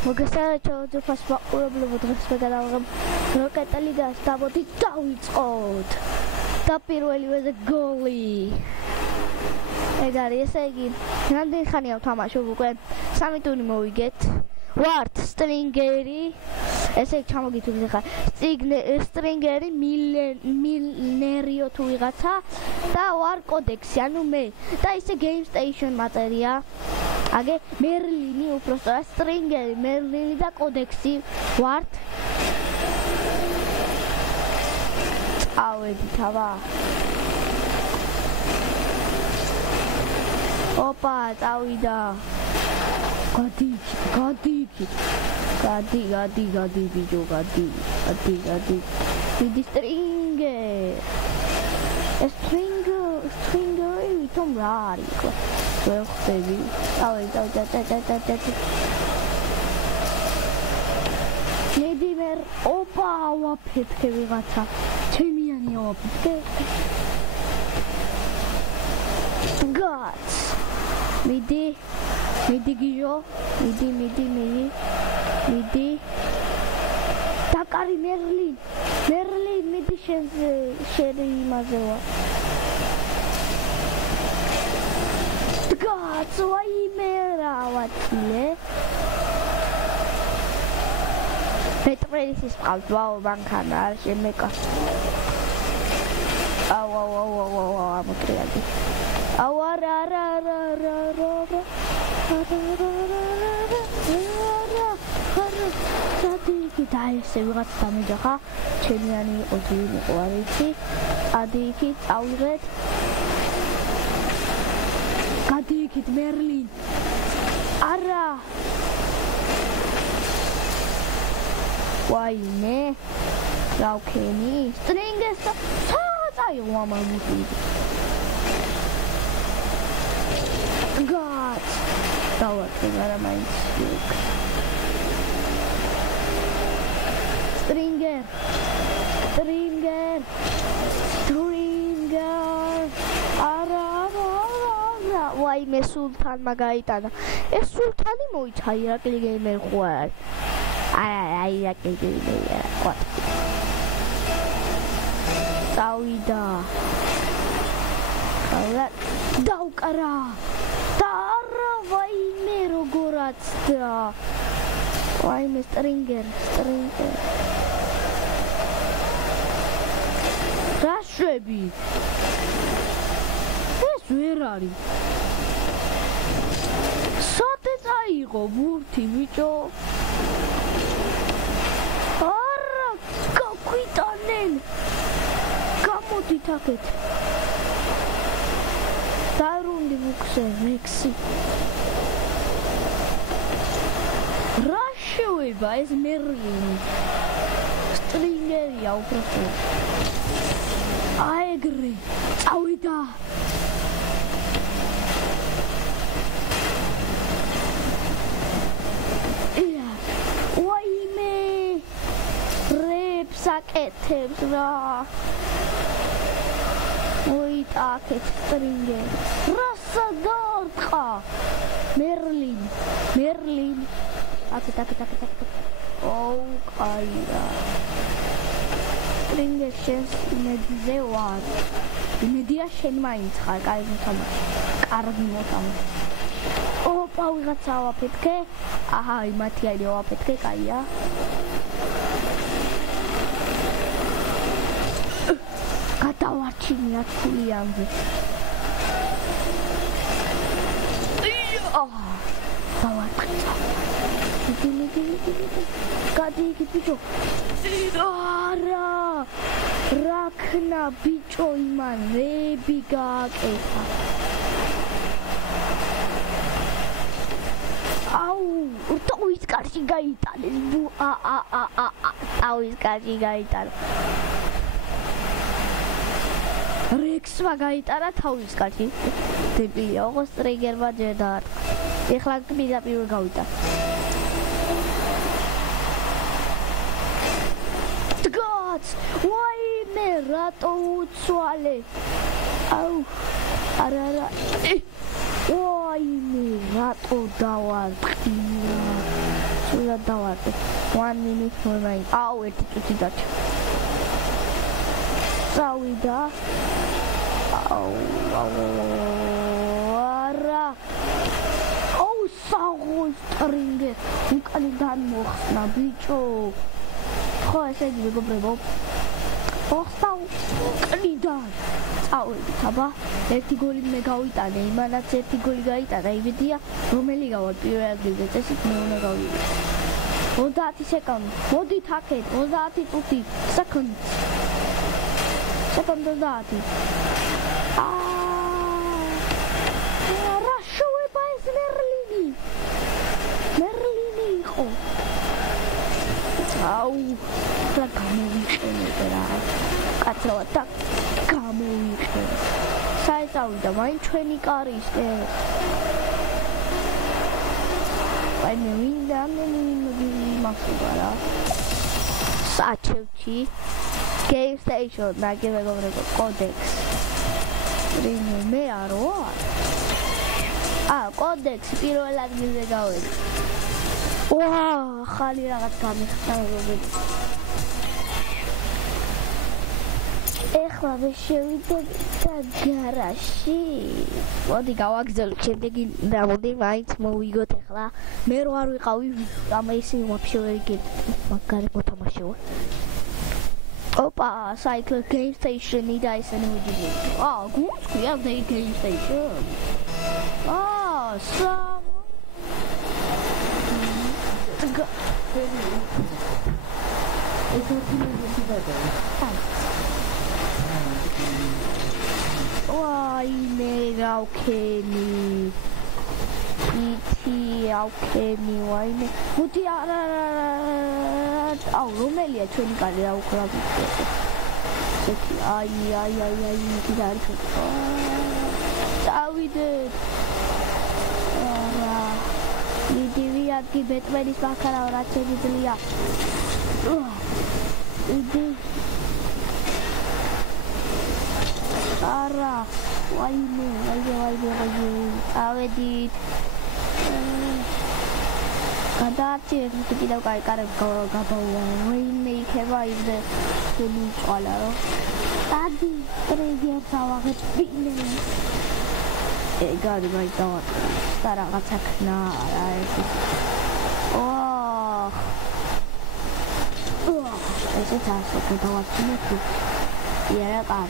მოგესალმებით ფასმაყურებლებო დღეს მე გადავიღებ როკეტ ლიგას დავოდი დავიწყოთ და პირველივეზე გოლი ეგ არის ესე იგი რამდენი ხანია ვთამაშობ უკვე 3 ტური მოვიგეთ ვართ სტრინგერი ესე იგი ჩამოგითვლით ახლა სტრინგერი მილნერიო თუ ვიღაცა და ვარ კოდექსი ანუ მე და ისე game station მატერია აგე მერლინი უბრალოდ სტრინგერი მერლინი და კოდექსი ვართ წავედით აბა ოპა წავიდა გადი ბიჭო გადი მიდი სტრინგერი ვითომ რა არის ხო ვერ ხდები მიდი ვერ ოპა ვაფეთქე ვიღაცა ჩემიანი ვაფეთქე გაც მიდი გიჟო მიდი დაკარი მერლინ მიდი შენ იმაზევა გაც ვაიმე რავათილე პეტრელის ყავს ვაო ბანკანა არ შემეკა აუ მოტრიადი აუ არა და ესე ვიღაც დამეჯახა ჩემიანი იყო ძველი იყო არ იცი ადი იქით წავიღეთ გადი იქით მერლინ არა ვაიმე რა ვქენი სტრინგეს საერთოდ ამამუთი გაც დავაკე არა მაინც Stringer არა ვაიმე სულთანმა გაიტანა ეს სულთანი მოიცა ირაკლი გეიმერ ხო არის აი ირაკლი გეიმერ ხო წავიდა დაუკარა და არა ვაიმე როგორაც და ვაიმე სტრინგერ რაშვები ეს ვერ არის სათე წაიღო ბურთი ბიჭო არა გაგვიტანენ გამოდით აქეთ დავრუნდი ბუქსე მექსი რაშევება ეს მერლინი სტრინგერია უბრალოდ აეგრე წავიდა ვაიმე რეპს აკეთებს რა მოიტაკეთ სტრინგერი რასა დაარტყა მერლინ აკეთ ოუ ყაია სტრინგერ შენს იმედზე ვარ იმედია შენ მაინც ხარ კარგი მოთამაშე ოპა ვიღაცა ვაფეთქე აჰა იმათი არის ვაფეთქე კაია გადავარჩინია თულიანზე გადი იქით ბიჭო არა რაქნა ბიჭო იმან რები გააკეთა აუ თავის კარში გაიტანეს თავის კარში გაიტანა რექსმა გაიტარა თავის კარში დებილია ოღონდ სტრინგერმა ჯერ დაარტყა ეხლა პირდაპირ გავიტან ვაიმე რატო უცვალე აუ არა ვაიმე რატო დავარტყია სულად დავარდე 1 minute remaining აუ ერთი წუთი დარჩა წავიდა აუ არა აუ საღოს ტრინგე უკანიდან მოხსნა ბიჭო ხო ესე იგი მეგობრებო ოხსნა უკანიდან წავედით აბა ერთი გოლი მე გავიტანე იმანაც ერთი გოლი გაიტანა იმედია რომელი გავა პირველ ადგილზე წესით მე უნდა გავიდე 30 სეკუნდი მოდით აქეთ 30 წუთი სეკუნდი 30 რა შოება ეს მერლინი იყო აუ და გამოვიყენე რა კაცრავად და გამოვიყენე საერთოდ მაინც ჩვენი კარისკე აი მე ვინდა მახსოვდა რა საჩევჩი Game Station ნაგებობრებო კოდექს პრიმიუმ მე არ ვარ კოდექს პირველ ადგილზე გავედი ვა ხალი რაღაც გამიხსენებოდი ეხლა მე შევიდები და გარაჟში მოდი გავაგზავნოთ შემდეგი რამოდი მაინც მოვიგოთ ეხლა მე რო არ ვიყავი ამა ისინი ვაფშე ვერ იგებდი მაგარი მოთამაშეო Opa, cycle game station need I send you. Good, we have the game station. So. Why, mega okay, me. Okay, me, why, me? What the Romelia 20 card out club. Ay, how we did. We have to bet where this back around at Chedia. Ara, why me? How we did. გადაარჩი ერთი კიდევ კაი გადავა remake survive the film ყველა რო დადი პრეზიდენტს ავაღეთ ბინე ეგარი მაიტავა და რაღაცა ქნა რა ეს ესეც ასე გადავარჩინე იარა კარ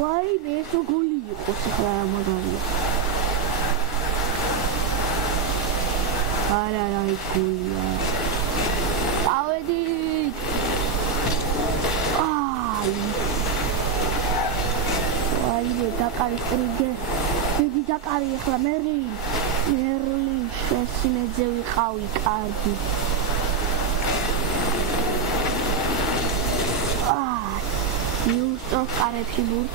ვაი მე თუ გული იყო სიხლა მაგარია Ara kuya. Awedi. Ay, da kari frige. Დიდი დაკარი ახლა მერლი შესინეძე ვიყავი კარგი. იუსტოს კარებში ვარ.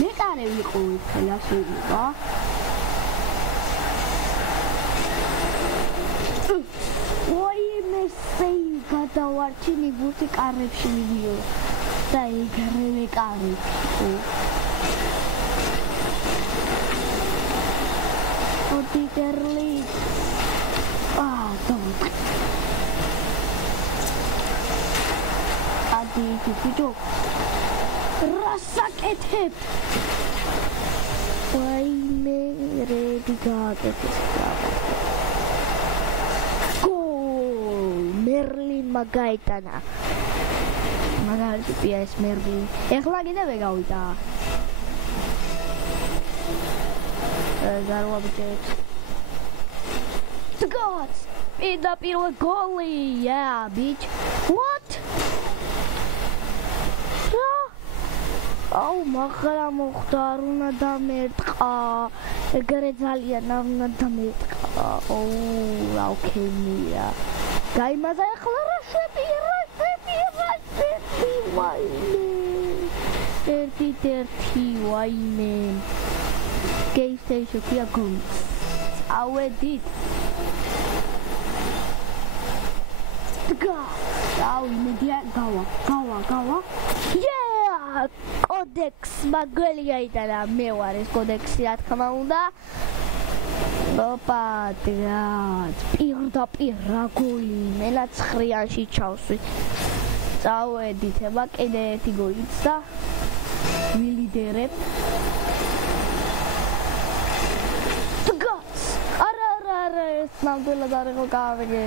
მე კარე ვიყავი ხელასულიყო. Sei გადავარჩინე ბურთი კარებში მიდიო და ეგრევე კარი ოდიტერლი ადი ფიჭო რასაკეთებ ვაიმე რედი გააკეთეს Merlin Magaitana. Magal PS Merlin. Ეხლა კიდევ ვეგავიდა. გარვაბჭეთ. God! Პირდა პირველ გოლი. Yeah, bitch. What? აუ მაგრამ მოხდა არ უნდა დამერტყა. ეგრე ძალიან არ უნდა დამერტყა. რა ვქენია. გაიმაზა ახლა რა შეპი ვაიმე ერთი ვაიმე Game Station kia გუნ ავედით გავა კოდექს მაგალი გაიტანა მე ვარ ეს კოდექსი რა თქმა უნდა Opa, პირდაპირ რა გოლი, მელა 9-იანში ჩავსვი. წავედით, ება კიდე ერთი გოლიც და მილიდერებ. Დგაც! არა, ეს ნამდვილად არ იყო გავიგე.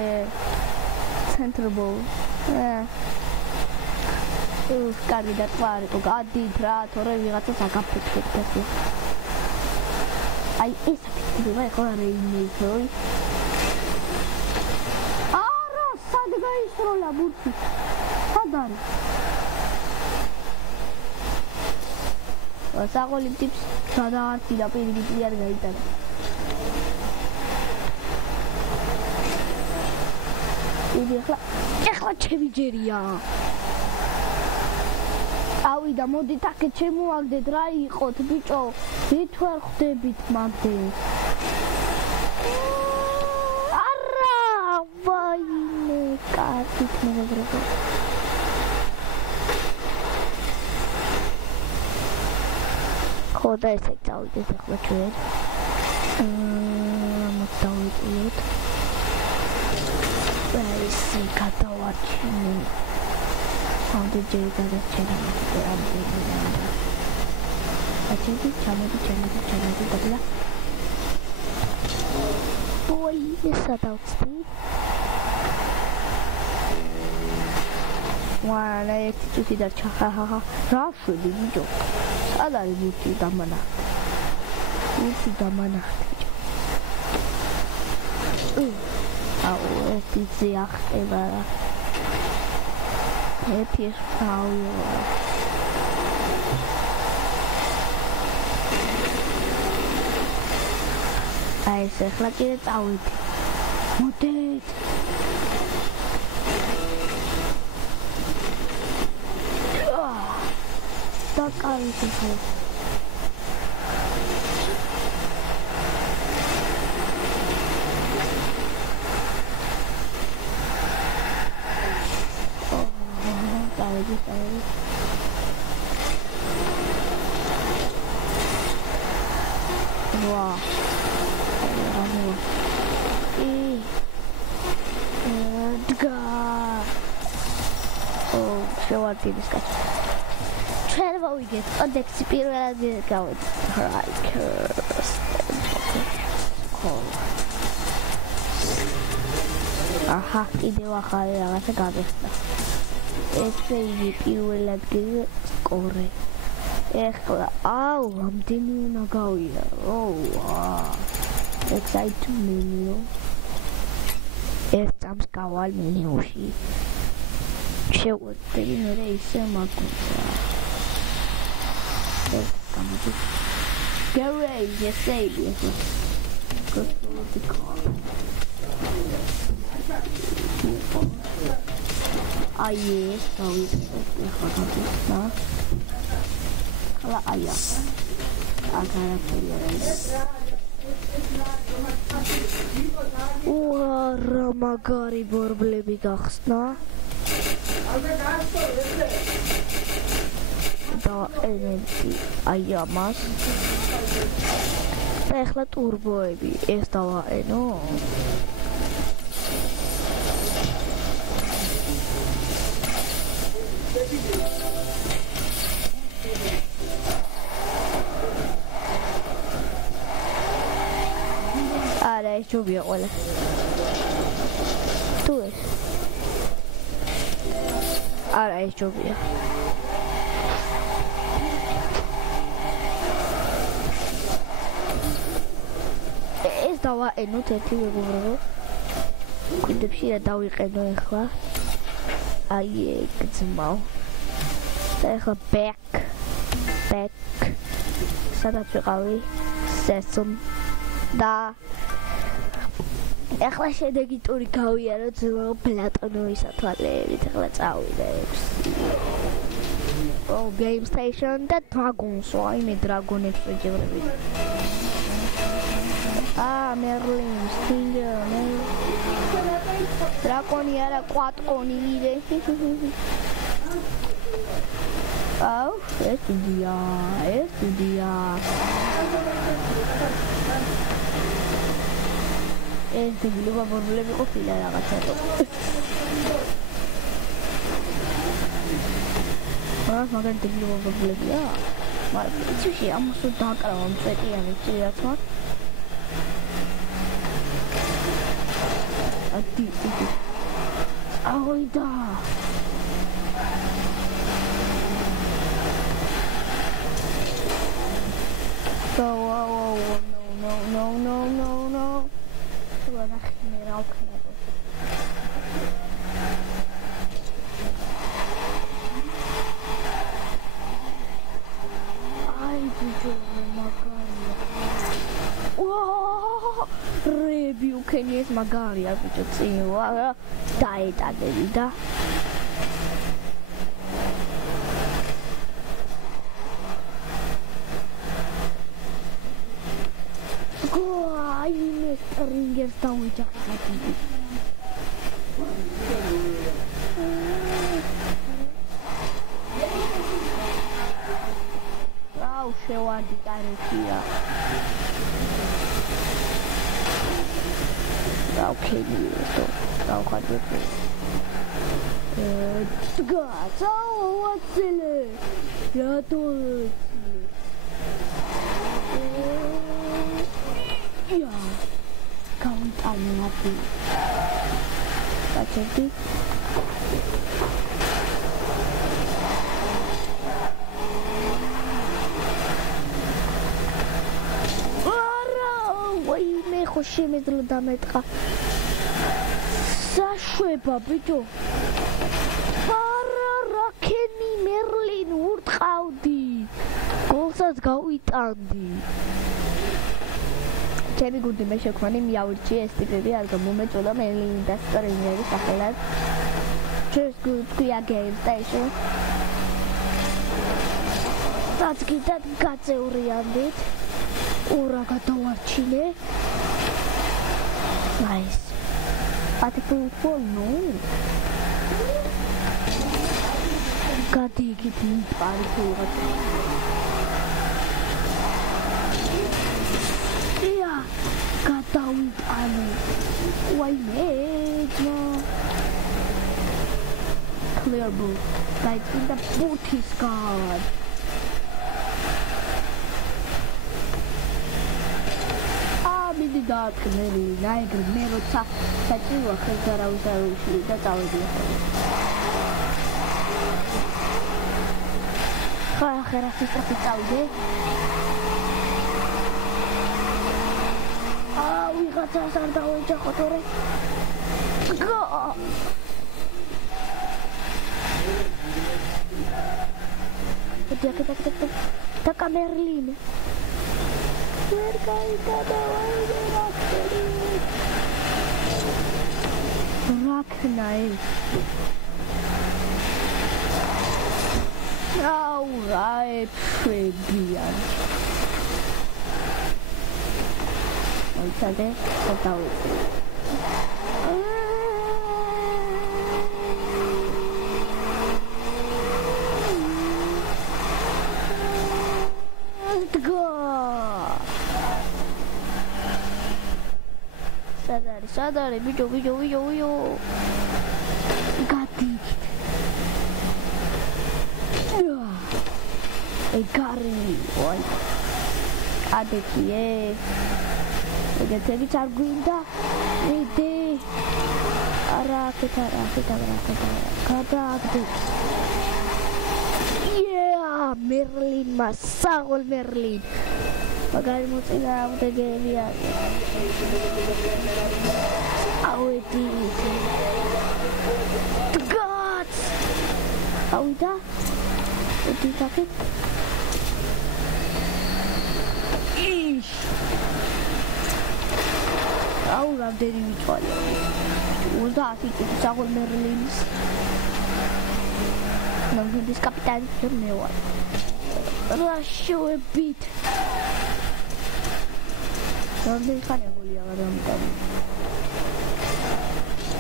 Center ball. კარგი დაწყარი იყო, გადით რა, თორე ვიღაცას აკაფეთქეთ ეს. აი ეს აფიქრება ხო არა იმეი. არა, სად გაისროლა ბურთი? სად არის? საღოლი ტიპს გადაარტი და პირიქით არ გაიტანა. იგი ახლა ჩემი ჯერია. ავიდა, მოდით აქეთ შემოაგდეთ რა იყოთ ბიჭო, ვით ვერ ხვდებით მაგდენ. არა, ვაიმე, კაცით მეგობრებო. ხო და ესე წავიდეთ ახლა ჩვენ. მოდავიწყოთ. ესე გადავარჩინე. Ამდენჯერ გადაჭერა ამდენჯერ. აჩედი ჩამოდი და ბოი ესა დავწი. ვალა ერთი წუთი დარჩა. რა შვედი ბიჭო. სად არის ბურთი დამანახტი? ბურთი დამანახტი. აუ ერთი ზიახტება რა. ერთი ფაულო. აი ეს ახლა კიდე წავიდი. მოდით. და კარგი ხო. Wow. Oh, შევარდი ის კაცი. ჩვენ ვიგეთ, ოდექსი პირველად გავეთ. Right. აჰა, კიდევ ახალი რაღაცა გავიხსნა. ესე იგი პირველად გიყორე. ეხლა, აუ, ამდენი უნდა გავია. Excitement. ეს წამს გავალ მენიუში. შევუდგები მე ისე მაგუცა. ეს გამოდი. Garage, ესე იგი. Ai yes, დავიწყე ხოდა. Ala aia. Agara ფერია. რა მაგარი ბორბლები გახსნა. და ელემენტი აი ამას. და ახლა ტურბოები ეს დავაენო. არა ეს ჯობია ყველა. თუ ეს არა ეს ჯობია. ეს დავაენოთ ერთი მეგობრებო. კიდებში რა დავიყენო ახლა. აი ეგ ძმაო. და ახლა back. სადაც ვიყავი? Session და ახლა შედეგი ტური გავიაროთ პლატონოვის ათვალეებით. ახლა წავიდა 6. Game Station და Dragons. აი მე დრაგონებს ვეჯებრები. Merlin, Stinger, დრაკონი არა, კვატკონი იდე. აუ, ეს დია. ეს დილობა ბორბლები ყოფილა რაღაცა. მაგრამ დილობა ბორბლებია. მაგრამ იცი ამას დააკრავა მწეტიანი ციაც მაგ. ადი. აოიდა. Oh, no. What a general knebel. I did Magaria. Whoa! Review can use Magaria, which is in water. Died at the vida. Ringers down with Jack. Wow, she wanted to here. Okay, so quite good. God, so what's it? Yeah, yeah. Count I'm happy. That's it. Why me خوشی میدل دامت خا. ساشوی بابیجو. راکنی مرلین ورد خاودی. گلساز گاویت آندی. ჩემი გუნდი მე შექმნი მიავრჩი ეს ტიპები არ გამომეწოლა მე ინდასტრიები სახელად just good ქვია game station დაგიდად გაწევრიანდით ურა გადავარჩინე nice ატიფულ ნუ გადიგით მიყარი ფულად Gadawit ano. Why medyo clear boot. Like in the boot is gone. Mini dot really like never tap that you were that's how it is. That's our dog. Go. Kita Merlin. Rock knife. All right, Fabian. Sabe, total. Sadar, video. Got it. Gary, one. Adeki, Jadi carguinda, ini, arah kita kata. Yeah, Merlin masakol Merlin. Pagkali mo sila ang tagalian. Aweti. God. Awita. Iti sakit. Ish. Ahora de virtual. Usa así que sakol Merlin. Não vim dos capitães do meu. Rushou a bit. Não tem cara de olhar para mim.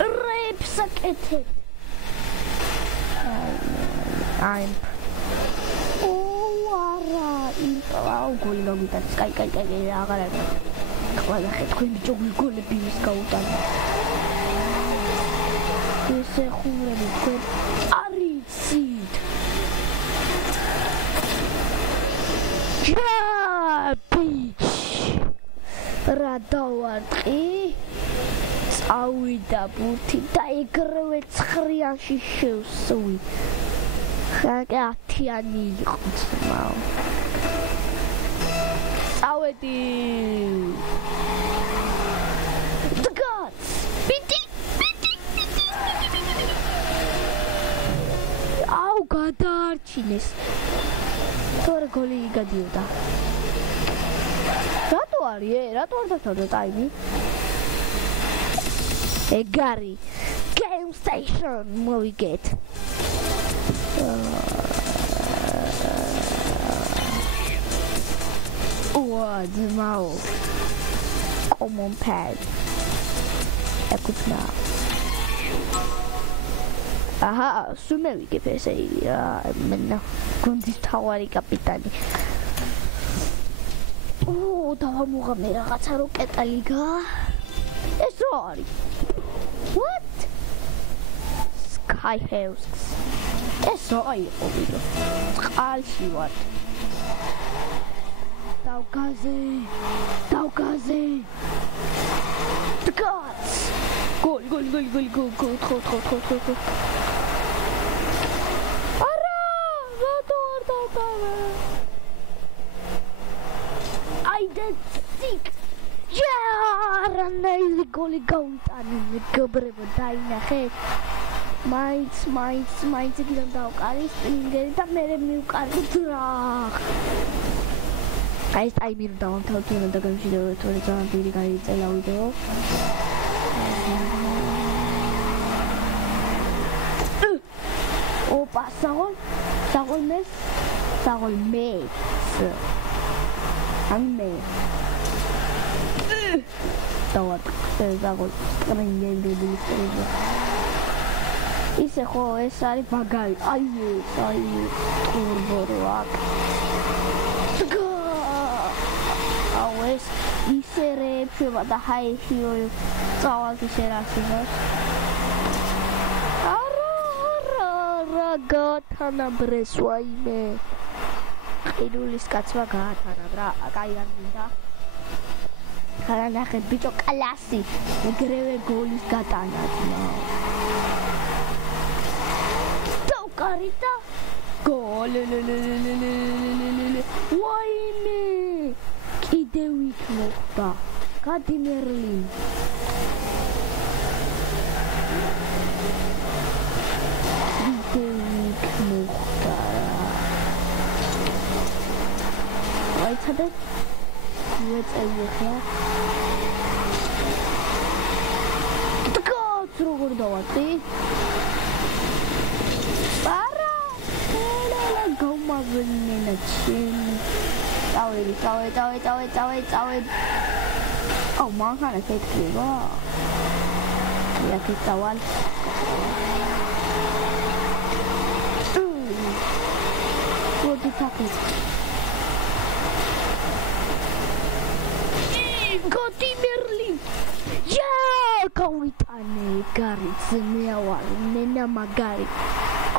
Rape suck it. I'm. Oh, wara. Impau gol logo tá cai agora. ახლა ნახე თქვენ ბიჭო გოლები ის გაუტანა ესე ხუმრები თქვენ არიცით ბიჭ რა დავარტყი წავიდა ბურთი და ეგრევე 9-იანში შევსვი ხაკე 10-იანი იყო ძმაო წავედი დგაც პიტი აუ გადაარჩინეს თორე გოლი გადიოდა რატო არის რატო არ დავთავდა ტაიმი ეგარი game station მოვიგეთ ძმაო common pad ეკუთნა აჰა სულ მივიგებ ესე იგი რა მენა გუნდის თავარი კაპიტანი დავამუღამე რაღაცა როკეტა ლიგა ეს რა არის what sky house ეს რა იყო ვიდეო წყალში ვარ დავგაზე დგაც გოლ არა რატო არ დავკავე sick რანაირი გოლი გაუტანე მეგობრებო დაინახეთ მაინც იქიდან დავკარი სპრინგერი და მე მივკარი დრახ აი ეს ტაიმი რომ დავამთავროთ უნდა დაგამშვიდობოთ თორე ძალიან დიდი გაიწელა ვიდეო ოპა საღოლ მეც ამე დავარ საღოლ ტრენინგები ისე ხო ეს არის ბაგარი აი ტურბოროაკ ისე რეფშება და ჰაიში წავალ ისე რასინოს არა გათანაბრეს ვაიმე ყიდულის კაცმა გაათარა რა კაი არ მინდა ხარა ნახეთ ბიჭო კლასი ეგრევე გოლის გატანა დავკარი და გოლ ვაიმე კიდევ იქ მოხდა გადი მერლინ კიდევ იქ მოხდა აი ცადე ვეწევი ხა დგაც როგორ დავატი არა გამავენა ჩემი წავედი აუ მანქანა შეთქება იაკი წავალ მოდი თაფის გოდი მერლინ გავიტანე გარიც მეავარ მენა მაგარი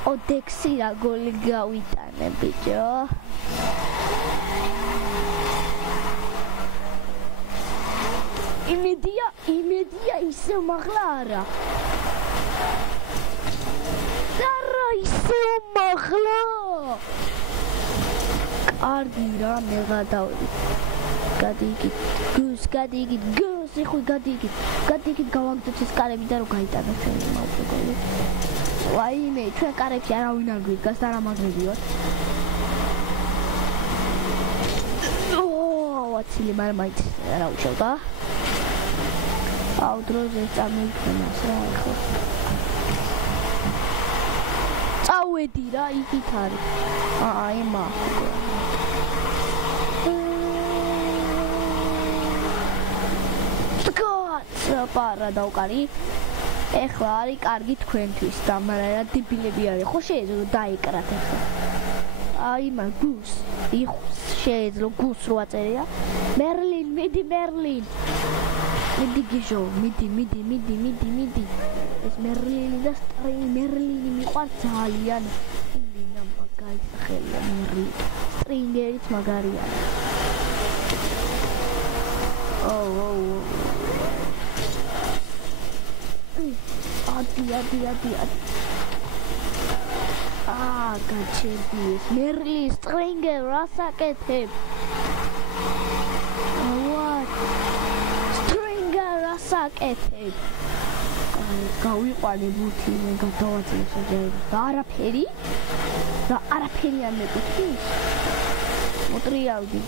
კოდექსი რა გოლი გავიტანე ბიჭო იმედია ისე მაღლა არა ისე მაღლა კარგი რა მე გადავდი გადიგით გუს ეხო გადიგით გავაგდოთ ეს კარები და რო გაიტანოთ ჩვენი მოვწოდები ვაიმე ჩვენ კარებში არავინ არ გვიდგას და რა მაგრებიოთ ვაცილი მაგრამ მაინც რა უშავდა აუ დროზე წამოიქნას რა ხო წავედი რა იქით არის აი მა პარა დავკარი ეხლა არის კარგი თქვენთვის და მაგრამ რა დებილები არის ხო შეიძლება დაიკრათ ეხლა აი მაგ გუს იხუს შეიძლება გუს რო აწერია მერლინ მიდი მერლინ. მიდი გიჟო, მიდი. ეს მერლინი და მერლინი მიყვარს ძალიან. იმენა მაგარი სახელია მერლინი. სტრინგერიც მაგარია. ადი. გაჩერდიეს. მერლი სტრინგერ რას აკეთებ? აკეთებ. გავიყვანე ბუთი, მე გადავაწყე საჯარო. და არაფერი არ მეკუთვნის. მოტრიალდი.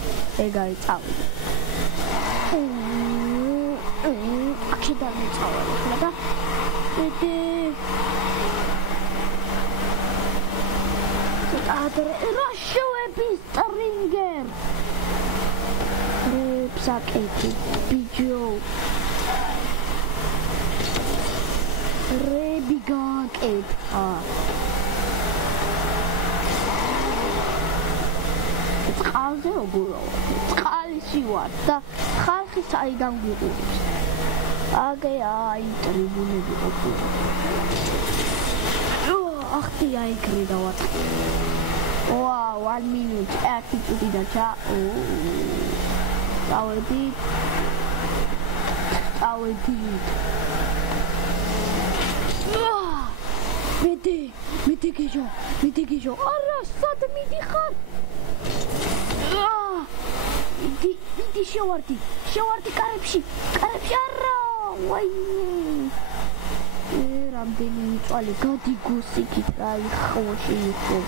ეგ არის წავედი. აქედან მეწავედი ხოლმე და ადრე რა შევები სტრინგერ. რებსაკეთი ბიჯო. რები გააკეთა. წყალზე უგურავ. წყალში ვარ და ხალხი საიდან გვიყურებს. აი ტრიბუნები ყოფილი. ახტი აიგრი დავაწყე. 1 minute ერთი წუთი დაჩა. წავედი. მიდი გიჟო. არა, სად მიდიხარ? მიდი შევარდი კარებში არა. ვაი. რამდენი მიწვალი გადიგოს იქით რა იხოში იყო.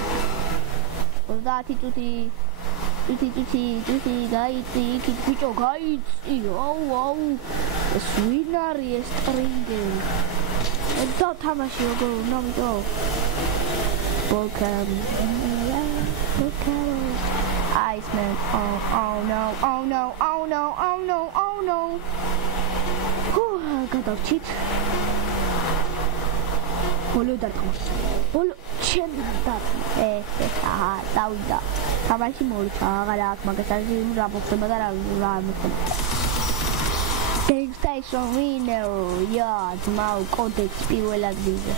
30 წუთი გაიწი იქით ბიჭო გაიწი. აუ. ეს ვინ არის ეს სტრინგერი? და თამაში როგორ უნდა მიტო? Welcome. Iceman. Oh no. გადავჭით. ბოლო დათმოს. ბოლო ჩემდა. დავიდა. თამაში მორჩა, აღარა აქ მაგასაზე რა მოხდება და რა მოხდება. Station winner. ძმაო, კოდექს პირველ ადგილზე.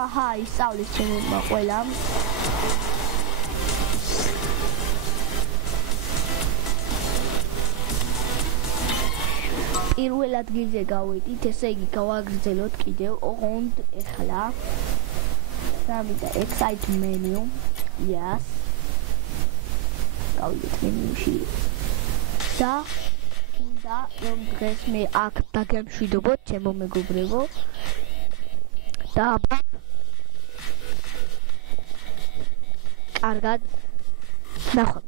აჰა, ისწავლის ჩემმა ყველა. პირველ ადგილზე გავედით, ესე იგი გავაგრძელოთ კიდევ ოღონდ ეხლა. დავიდა excite menu. Yes. გავიდეთ მენიუში. და რომ დღეს მე აქ დაგემშვიდობოთ ჩემო მეგობრებო. და კარგად ნახვამდის.